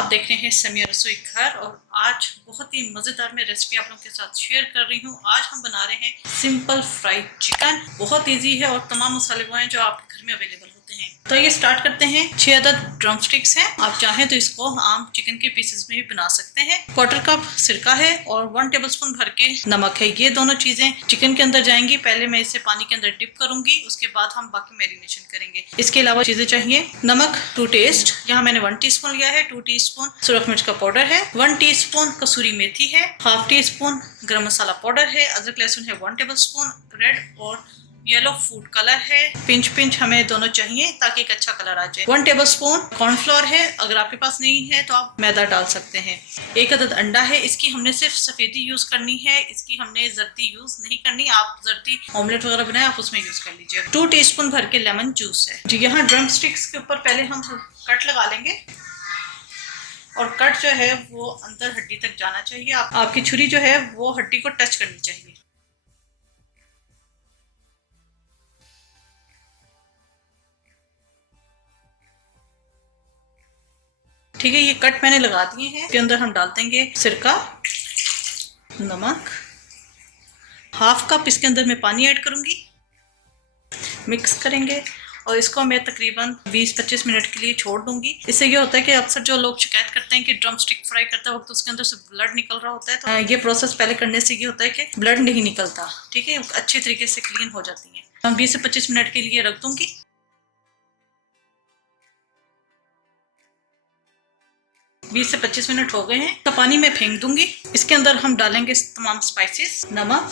आप देख रहे हैं समिया रसोई घर और आज बहुत ही मज़ेदार मैं रेसिपी आप लोगों के साथ शेयर कर रही हूँ। आज हम बना रहे हैं सिंपल फ्राइड चिकन। बहुत इजी है और तमाम मसाले वो हैं जो आपके घर में अवेलेबल होते हैं। तो ये स्टार्ट करते हैं। 6 अदद ड्रम स्टिक्स हैं। आप चाहें तो इसको आम चिकन के पीसेस में भी बना सकते हैं। 1/4 कप सिरका है और 1 टेबलस्पून भर के नमक है। ये दोनों चीजें चिकन के अंदर जाएंगी। पहले मैं इसे पानी के अंदर डिप करूंगी, उसके बाद हम बाकी मैरिनेशन करेंगे। इसके अलावा चीजें चाहिए, नमक टू टेस्ट, यहाँ मैंने 1 टीस्पून लिया है। 2 टीस्पून सूरज मिर्च का पाउडर है। 1 टीस्पून कसूरी मेथी है। हाफ टी स्पून गरम मसाला पाउडर है। अदरक लहसुन है 1 टेबलस्पून। रेड और येलो फूड कलर है। पिंच हमें दोनों चाहिए ताकि एक अच्छा कलर आ जाए। 1 टेबलस्पून कॉर्नफ्लोर है। अगर आपके पास नहीं है तो आप मैदा डाल सकते हैं। 1 अदद अंडा है। इसकी हमने सिर्फ सफेदी यूज करनी है, इसकी हमने जर्दी यूज नहीं करनी। आप जर्दी ऑमलेट वगैरह बनाए आप उसमें यूज कर लीजिए। 2 टीस्पून भर के लेमन जूस है जी। यहाँ ड्रम स्टिक्स के ऊपर पहले हम कट लगा लेंगे और कट जो है वो अंदर हड्डी तक जाना चाहिए। आपकी छुरी जो है वो हड्डी को टच करनी चाहिए। ठीक है, ये कट मैंने लगा दिए हैं। इसके अंदर हम डाल देंगे सिरका, नमक, हाफ कप इसके अंदर मैं पानी ऐड करूंगी। मिक्स करेंगे और इसको मैं तकरीबन 20-25 मिनट के लिए छोड़ दूंगी। इससे ये होता है कि अक्सर जो लोग शिकायत करते हैं कि ड्रम स्टिक फ्राई करते वक्त उसके अंदर से ब्लड निकल रहा होता है, तो ये प्रोसेस पहले करने से ये होता है कि ब्लड नहीं निकलता। ठीक है, अच्छे तरीके से क्लीन हो जाती है। हम 20 से 25 मिनट के लिए रख दूंगी। 20 से 25 मिनट हो गए हैं तो पानी में फेंक दूंगी। इसके अंदर हम डालेंगे तमाम स्पाइसेस, नमक,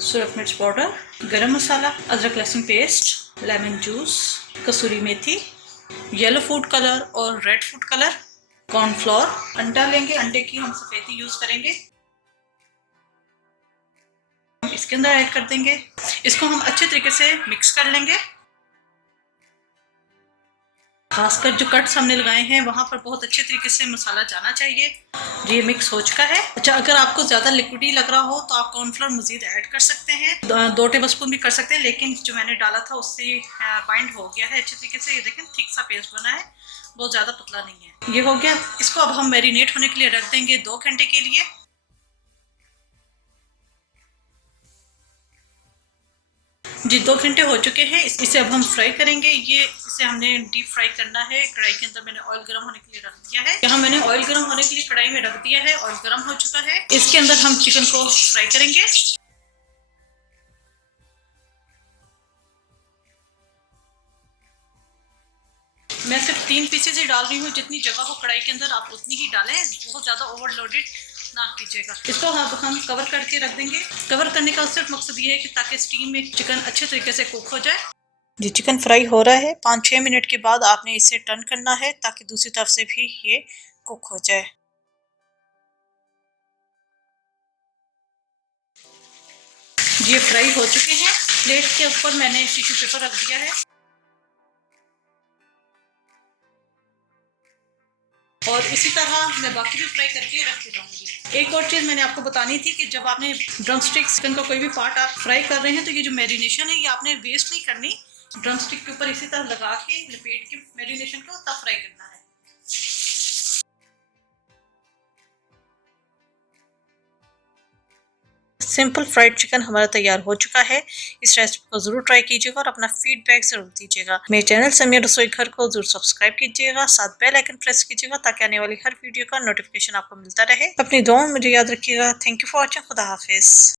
सूरज मिर्च पाउडर, गरम मसाला, अदरक लहसुन पेस्ट, लेमन जूस, कसूरी मेथी, येलो फूड कलर और रेड फूड कलर, कॉर्नफ्लोर, अंडा लेंगे, अंडे की हम सफेदी यूज करेंगे, इसके अंदर ऐड कर देंगे। इसको हम अच्छे तरीके से मिक्स कर लेंगे। खासकर जो कट्स हमने लगाए हैं वहां पर बहुत अच्छे तरीके से मसाला जाना चाहिए। ये मिक्स हो चुका है। अच्छा, अगर आपको ज्यादा लिक्विडी लग रहा हो तो आप कॉर्नफ्लोर मजीद ऐड कर सकते हैं। 2 टेबलस्पून भी कर सकते हैं, लेकिन जो मैंने डाला था उससे बाइंड हो गया है अच्छे तरीके से। ये देखें, थिक सा पेस्ट बना है, बहुत ज्यादा पतला नहीं है। ये हो गया। इसको अब हम मैरिनेट होने के लिए रख देंगे 2 घंटे के लिए। जी, 2 घंटे हो चुके हैं। इसे अब हम फ्राई करेंगे। इसे हमने डीप फ्राई करना है। कढ़ाई के अंदर मैंने ऑयल गर्म होने के लिए रख दिया है। यहाँ मैंने ऑयल गर्म होने के लिए कढ़ाई में रख दिया है। ऑयल गर्म हो चुका है। इसके अंदर हम चिकन को फ्राई करेंगे। मैं सिर्फ 3 पीसेज ही डाल रही हूँ। जितनी जगह हो कढ़ाई के अंदर आप उतनी ही डालें, बहुत ज्यादा ओवरलोडेड ना कीजिएगा। इसको हम कवर करके रख देंगे। कवर करने का सिर्फ मकसद ये है कि ताकि स्टीम में चिकन अच्छे तरीके से कुक हो जाए। जी, चिकन फ्राई हो रहा है। 5-6 मिनट के बाद आपने इसे टर्न करना है ताकि दूसरी तरफ से भी ये कुक हो जाए। ये फ्राई हो चुके हैं। प्लेट के ऊपर मैंने टिश्यू पेपर रख दिया है और इसी तरह मैं बाकी भी फ्राई करके रखती रहूंगी। एक और चीज़ मैंने आपको बतानी थी कि जब आपने ड्रम स्टिक चिकन का कोई भी पार्ट आप फ्राई कर रहे हैं तो ये जो मैरिनेशन है ये आपने वेस्ट नहीं करनी। ड्रम स्टिक के ऊपर इसी तरह लगा के लपेट के मैरिनेशन को तब फ्राई करना है। सिंपल फ्राइड चिकन हमारा तैयार हो चुका है। इस रेसिपी को जरूर ट्राई कीजिएगा और अपना फीडबैक जरूर दीजिएगा। मेरे चैनल समिया रसोई घर को जरूर सब्सक्राइब कीजिएगा, साथ बेल आइकन प्रेस कीजिएगा ताकि आने वाली हर वीडियो का नोटिफिकेशन आपको मिलता रहे। अपनी दुआ में मुझे याद रखिएगा। Thank you for watching. खुदा हाफिज।